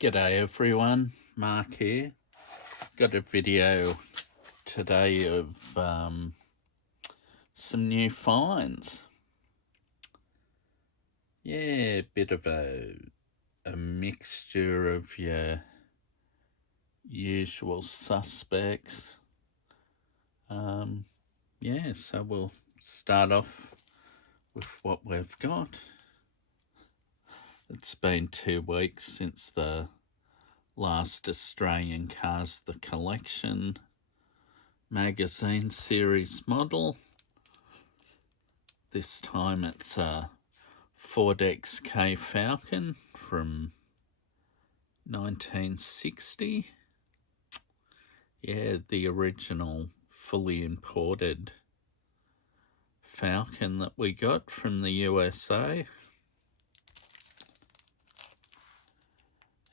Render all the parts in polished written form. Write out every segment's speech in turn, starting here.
G'day everyone, Mark here. Got a video today of some new finds. Yeah, a bit of a mixture of your usual suspects. Yeah, so we'll start off with what we've got. It's been 2 weeks since the last Australian Cars the Collection magazine series model. This time it's a Ford XK Falcon from 1960. Yeah, the original fully imported Falcon that we got from the USA.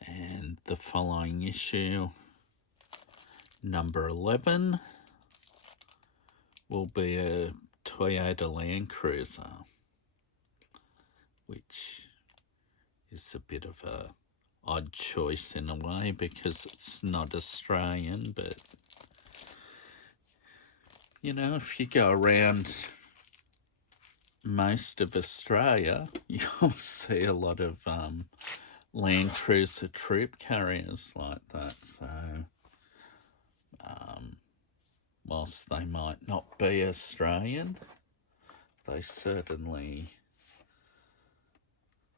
And the following issue, number 11, will be a Toyota Land Cruiser, which is a bit of a odd choice in a way because it's not Australian, but you know, if you go around most of Australia, you'll see a lot of Land Cruiser troop carriers like that. So whilst they might not be Australian, they certainly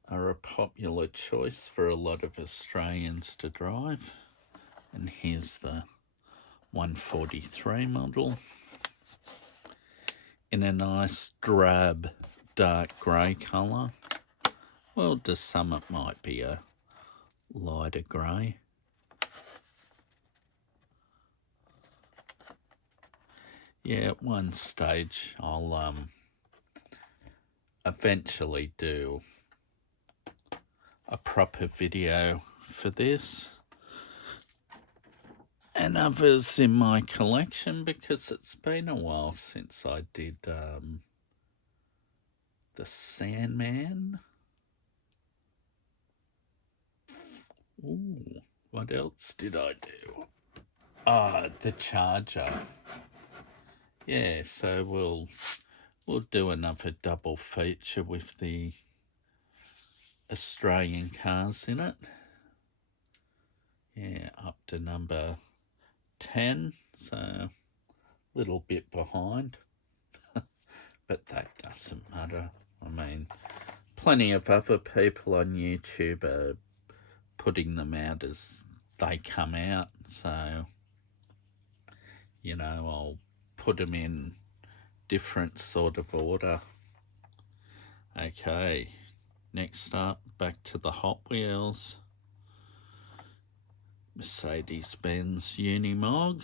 are a popular choice for a lot of Australians to drive. And here's the 143 model in a nice drab dark grey colour. Well, to some it might be a lighter grey. Yeah, at one stage I'll eventually do a proper video for this and others in my collection, because it's been a while since I did the Sandman. Ooh, what else did I do? The Charger. Yeah, so we'll do another double feature with the Australian cars in it. Yeah, up to number 10, so a little bit behind, but that doesn't matter. I mean, plenty of other people on YouTube are putting them out as they come out, so you know, I'll put them in different sort of order. Okay, next up, back to the Hot Wheels. Mercedes-Benz Unimog.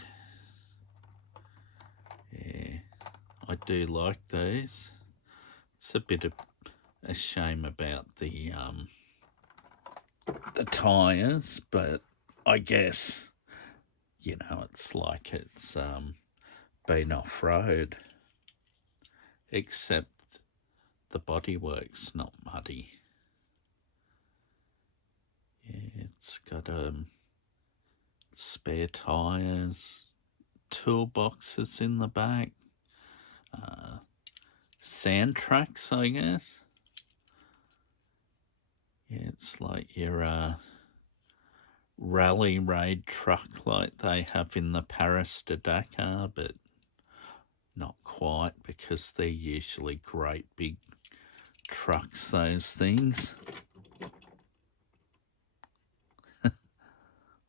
Yeah, I do like these. It's a bit of a shame about the tyres, but I guess, you know, it's like it's been off-road, except the bodywork's not muddy. Yeah, it's got spare tyres, toolboxes in the back, sand tracks, I guess. Yeah, it's like your rally raid truck like they have in the Paris to Dakar, but not quite, because they're usually great big trucks, those things.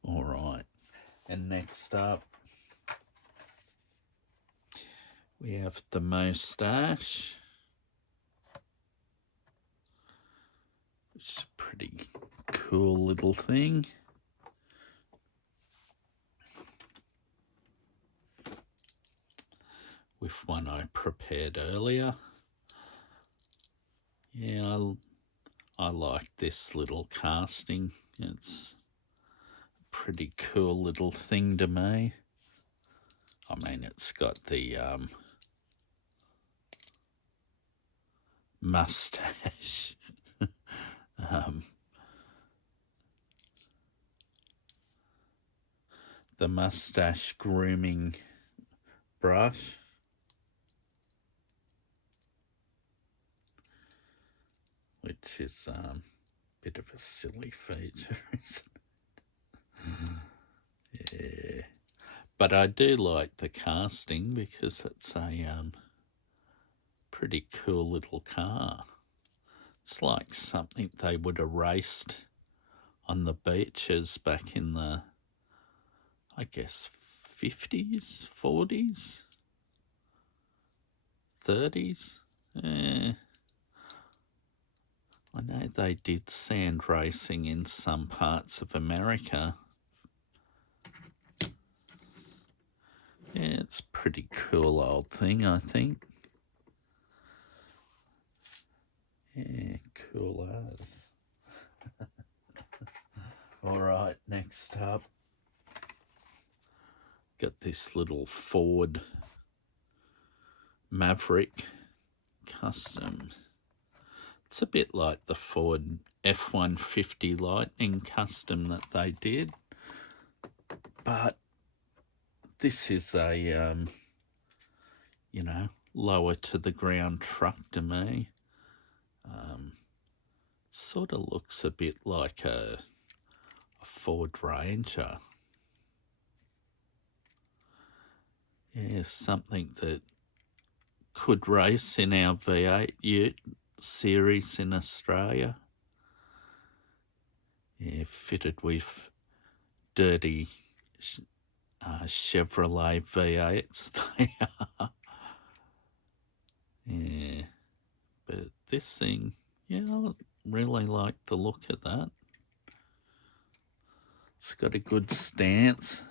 All right, and next up we have the Moustache, which is a pretty cool little thing. With one I prepared earlier. Yeah, I like this little casting. It's a pretty cool little thing to me. I mean, it's got the mustache the mustache grooming brush. Which is a bit of a silly feature, isn't it? Yeah. But I do like the casting because it's a pretty cool little car. It's like something they would have raced on the beaches back in the, I guess, 50s, 40s, 30s. Yeah. I know they did sand racing in some parts of America. Yeah, it's a pretty cool old thing, I think. Yeah, cool as. All right, next up, got this little Ford Maverick Custom. It's a bit like the Ford F-150 Lightning Custom that they did, but this is a, lower to the ground truck to me. Sort of looks a bit like a Ford Ranger. Yeah, something that could race in our V8 Ute series in Australia. Yeah, fitted with dirty Chevrolet V8s they are. Yeah, but this thing, yeah, I really like the look of that. It's got a good stance.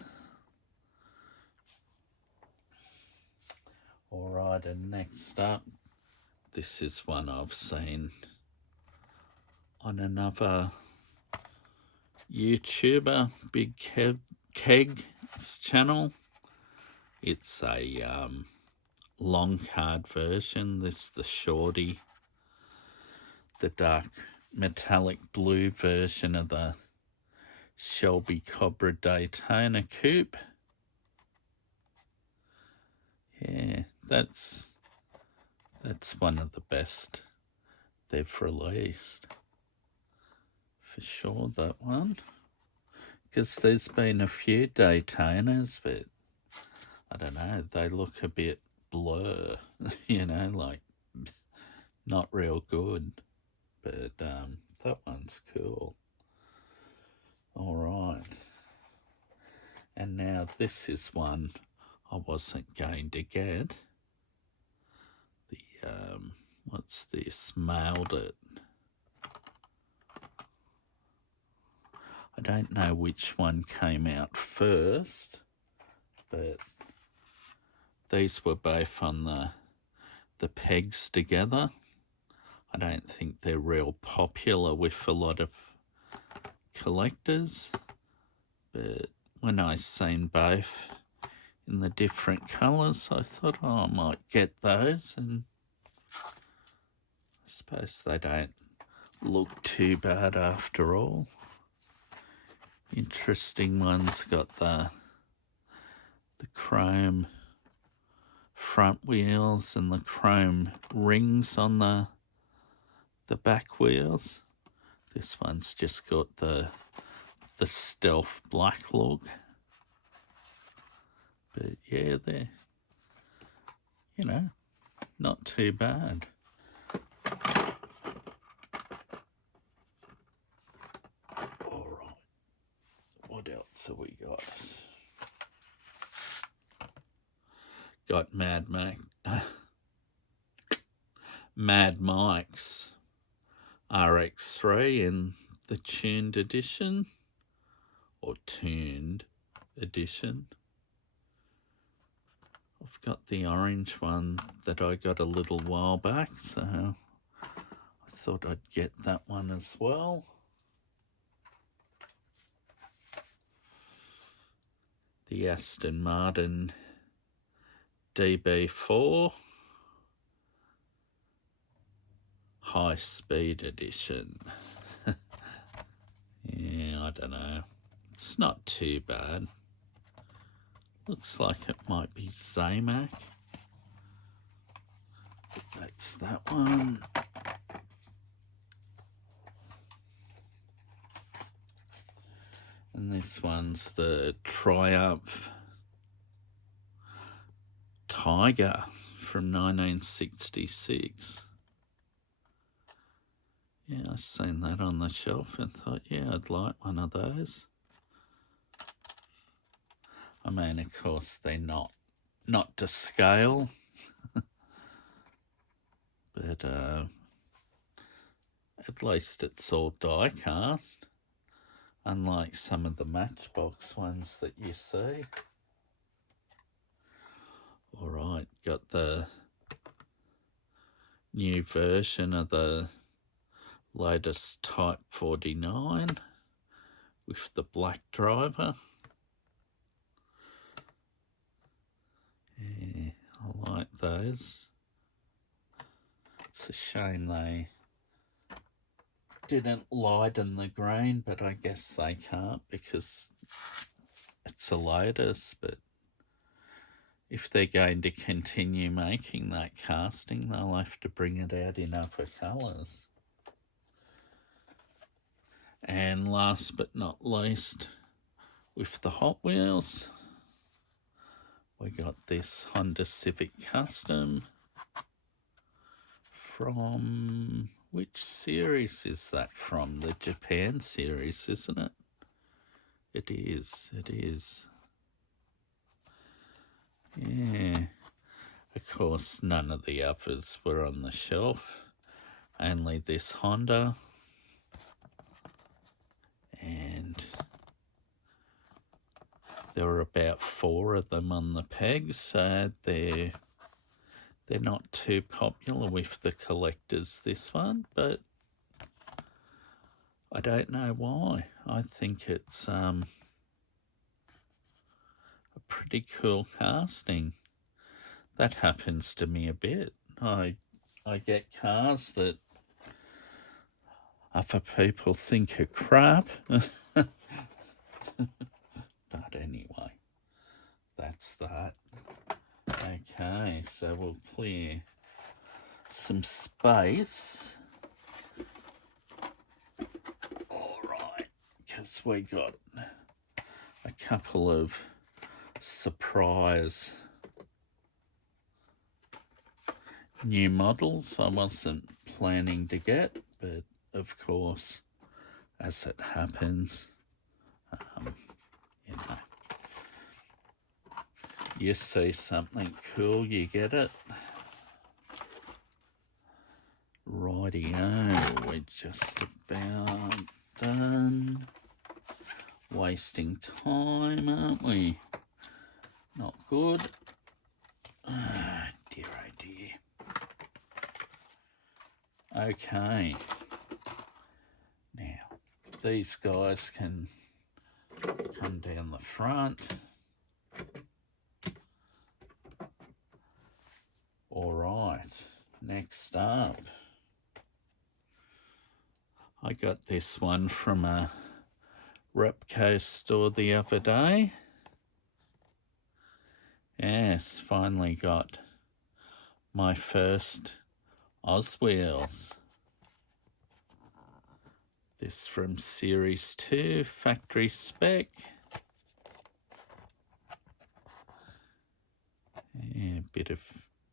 All right, and next up, this is one I've seen on another YouTuber, Big Keg's channel. It's a long card version. This is the shorty, the dark metallic blue version of the Shelby Cobra Daytona Coupe. Yeah, that's one of the best they've released. For sure, that one. Because there's been a few Daytonas, but I don't know, they look a bit blur, like not real good. But that one's cool. All right. And now this is one I wasn't going to get. The, what's this? Mailed it. I don't know which one came out first, but these were both on the pegs together. I don't think they're real popular with a lot of collectors, but when I seen both in the different colours, I thought, I might get those, and I suppose they don't look too bad after all. Interesting one's got the chrome front wheels and the chrome rings on the back wheels. This one's just got the stealth black look. But yeah, they're, not too bad. All right, what else have we got? Got Mad Mike's RX3 in the tuned edition, or tuned edition. I've got the orange one that I got a little while back, so I thought I'd get that one as well. The Aston Martin DB4 High Speed Edition. Yeah, I don't know. It's not too bad. Looks like it might be Zamac. That's that one. And this one's the Triumph Tiger from 1966. Yeah, I seen that on the shelf and thought, yeah, I'd like one of those. I mean, of course, they're not to scale, but at least it's all die cast, unlike some of the Matchbox ones that you see. All right, got the new version of the latest Type 49 with the black driver. Yeah, I like those. It's a shame they didn't lighten the green, but I guess they can't because it's a latest. But if they're going to continue making that casting, they'll have to bring it out in other colours. And last but not least, with the Hot Wheels, we got this Honda Civic Custom from, which series is that from? The Japan series, isn't it? It is. Yeah. Of course, none of the others were on the shelf. Only this Honda. And there were about 4 of them on the pegs, so they're not too popular with the collectors, this one, but I don't know why. I think it's a pretty cool casting. That happens to me a bit. I get cars that other people think are crap. But anyway, that's that. Okay, so we'll clear some space. All right, because we got a couple of surprise new models I wasn't planning to get, but of course, as it happens, you know, you see something cool, you get it. Rightio, we're just about done. Wasting time, aren't we? Not good. Ah, dear, oh dear. Okay. Now, these guys can come down the front. All right, next up, I got this one from a Repco store the other day. Yes, finally got my first Oswheels. This from Series 2, factory spec. Yeah, a bit of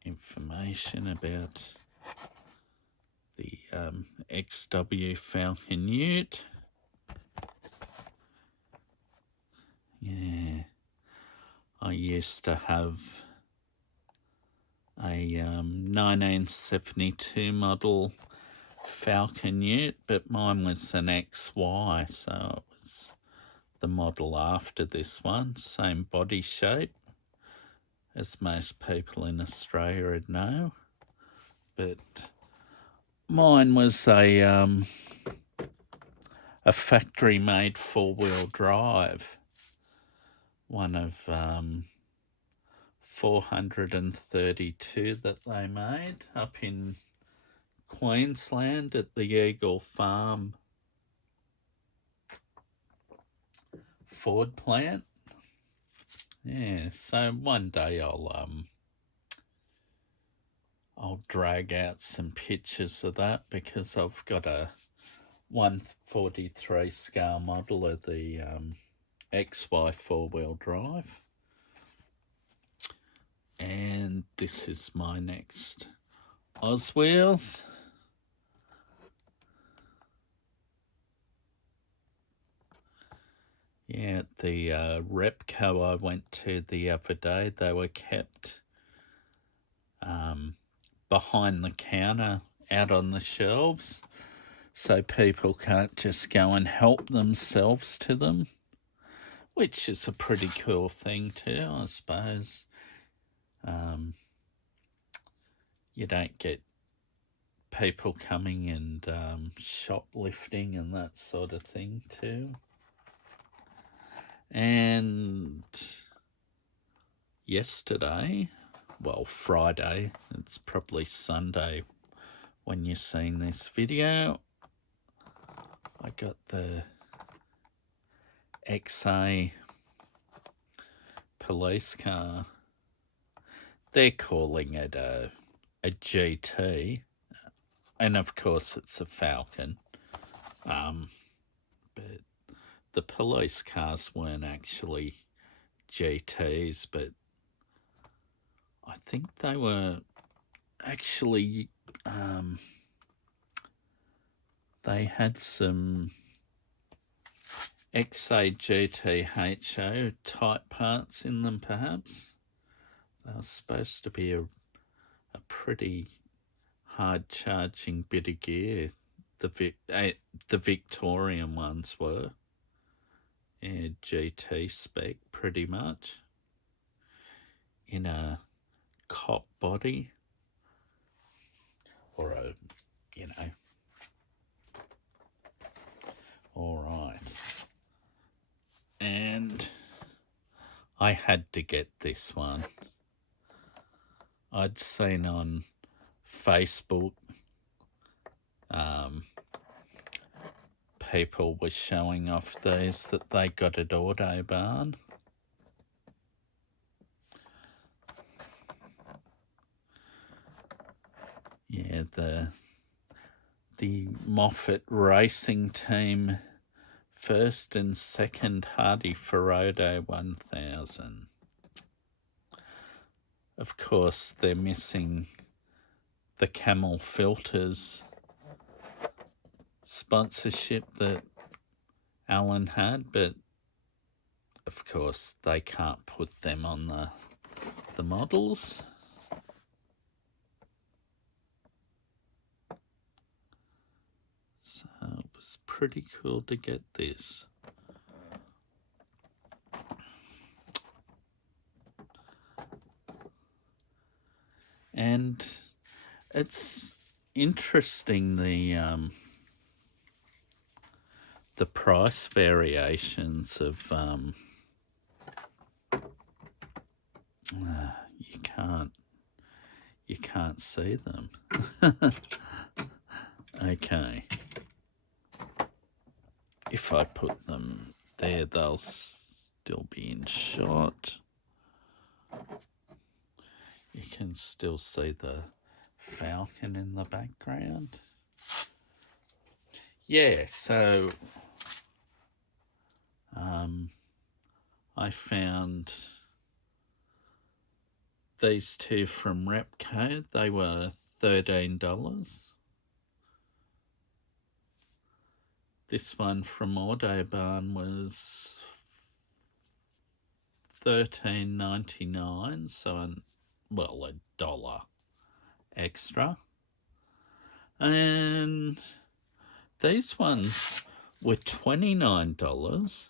information about the XW Falcon Ute. Yeah, I used to have a 1972 model Falcon Ute, but mine was an XY, so it was the model after this one. Same body shape, as most people in Australia would know, but mine was a factory-made 4-wheel drive, one of 432 that they made up in Queensland at the Eagle Farm Ford plant. Yeah, so one day I'll drag out some pictures of that, because I've got a 143 scale model of the XY 4-wheel drive, and this is my next Oswheels. Yeah, the Repco I went to the other day, they were kept behind the counter out on the shelves, so people can't just go and help themselves to them, which is a pretty cool thing too, I suppose. You don't get people coming and shoplifting and that sort of thing too. And yesterday, well, Friday, it's probably Sunday when you're seeing this video, I got the XA police car. They're calling it a GT, and of course it's a Falcon. But the police cars weren't actually GTs, but I think they were actually, they had some XA GTHO type parts in them, perhaps. They were supposed to be a pretty hard charging bit of gear. The Victorian ones were. Yeah, GT spec pretty much. In a cop body. Or a, you know. Alright. And I had to get this one. I'd seen on Facebook people were showing off these that they got at Autobarn. Yeah, the Moffat Racing Team first and second Hardy Ferodo 1000. Of course, they're missing the Camel Filters sponsorship that Alan had, but of course they can't put them on the models. So it was pretty cool to get this. And it's interesting, the price variations of you can't see them. Okay. If I put them there, they'll still be in shot. You can still see the Falcon in the background. Yeah, so I found these two from Repco. They were $13. This one from Autobarn was $13.99, so $1 extra. And these ones were $29,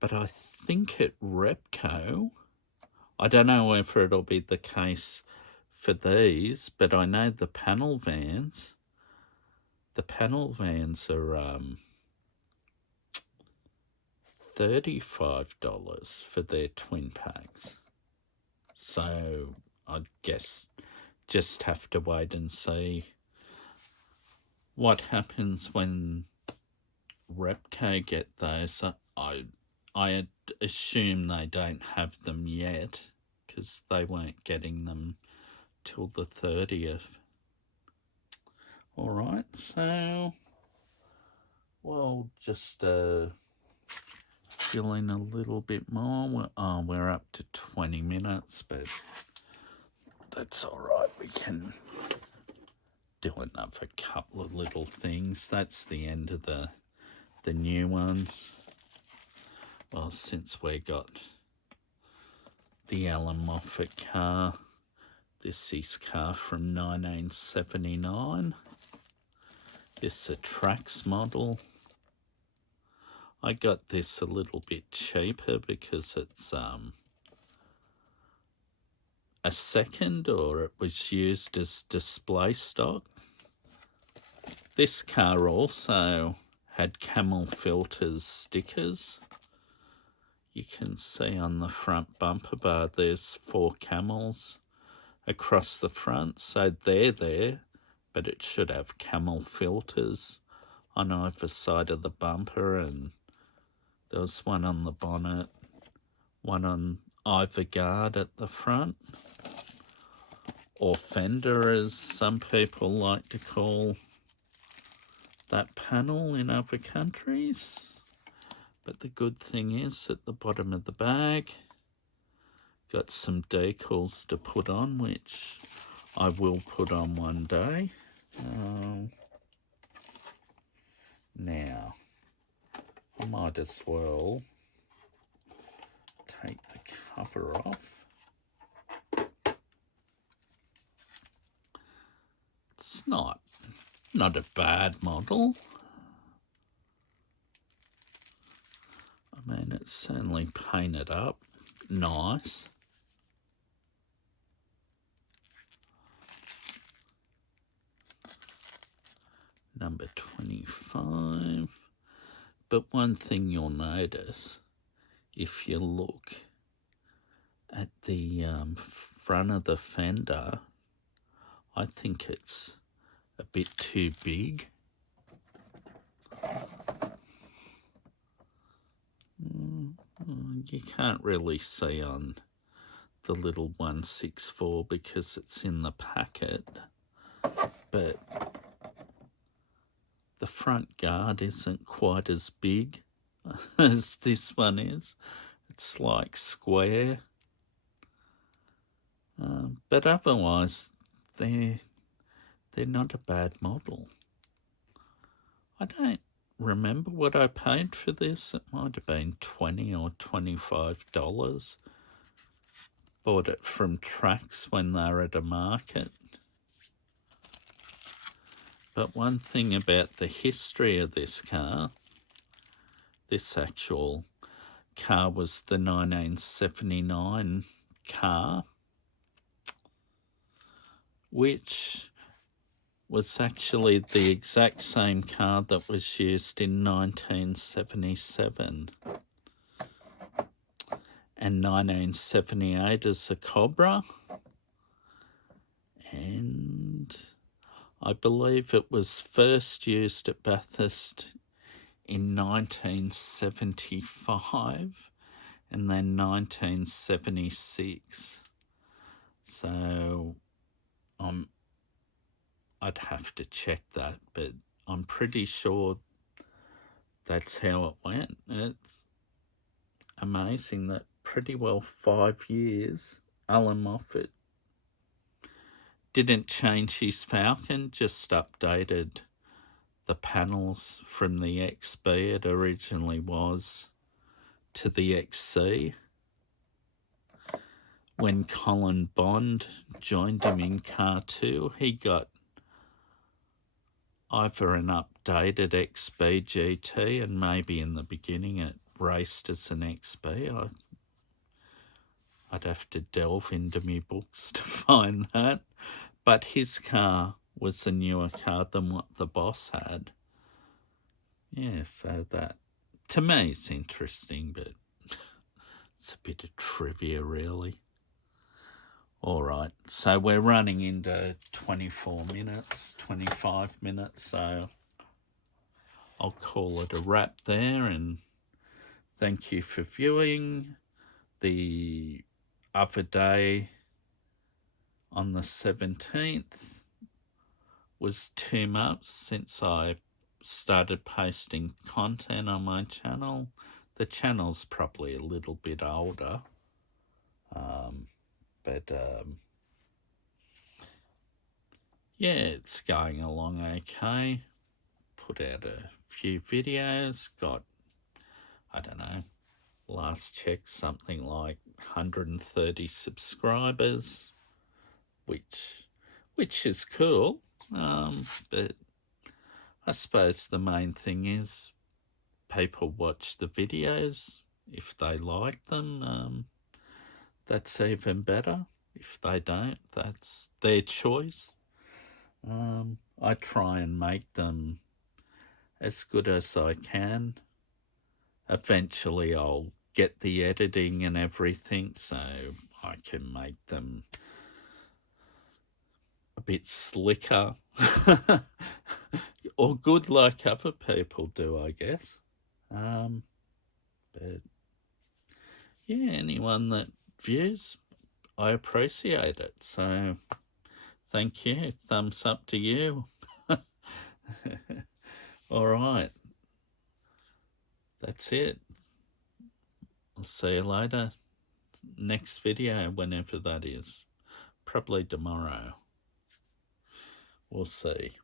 but I think at Repco, I don't know whether it'll be the case for these, but I know the panel vans are $35 for their twin packs. So I guess just have to wait and see what happens when Repco get those. I assume they don't have them yet because they weren't getting them till the 30th. All right, so we'll just fill in a little bit more. We're up to 20 minutes, but that's all right. We can do another couple of little things. That's the end of the new ones. Well, since we got the Alan Moffat car, this is car from 1979. This is a Trax model. I got this a little bit cheaper because it's a second, or it was used as display stock. This car also had camel filters stickers. You can see on the front bumper bar there's 4 camels across the front, so they're there, but it should have camel filters on either side of the bumper, and there was one on the bonnet, one on either guard at the front, or fender as some people like to call that panel in other countries. But the good thing is at the bottom of the bag, got some decals to put on, which I will put on one day. Now, I might as well take the cover off. It's not a bad model. I mean, it's certainly painted up nice. Number 25. But one thing you'll notice, if you look at the front of the fender, I think it's a bit too big. You can't really see on the little 164 because it's in the packet, but the front guard isn't quite as big as this one is. It's like square. But otherwise, they're not a bad model. I don't remember what I paid for this. It might have been $20 or $25. Bought it from Trax when they were at a market. But one thing about the history of this car, this actual car was the 1979 car, which was actually the exact same car that was used in 1977 and 1978 as a Cobra, and I believe it was first used at Bathurst in 1975 and then 1976. So I'd have to check that, but I'm pretty sure that's how it went. It's amazing that pretty well 5 years Alan Moffat didn't change his Falcon, just updated the panels from the XB it originally was to the XC. When Colin Bond joined him in car 2, he got either an updated XB GT, and maybe in the beginning it raced as an XB. I'd have to delve into my books to find that. But his car was a newer car than what the boss had. Yeah, so that, to me, is interesting, but it's a bit of trivia, really. All right, so we're running into 24 minutes, 25 minutes, so I'll call it a wrap there, and thank you for viewing. The other day, on the 17th, was 2 months since I started posting content on my channel. The channel's probably a little bit older, but yeah, it's going along okay. Put out a few videos, got, I don't know, last check something like 130 subscribers, which is cool. But I suppose the main thing is people watch the videos. If they like them, that's even better. If they don't, that's their choice. I try and make them as good as I can. Eventually I'll get the editing and everything so I can make them a bit slicker. Or good like other people do, I guess. But yeah, anyone that views, I appreciate it. So thank you. Thumbs up to you. All right. That's it. I'll see you later. Next video, whenever that is. Probably tomorrow. We'll see.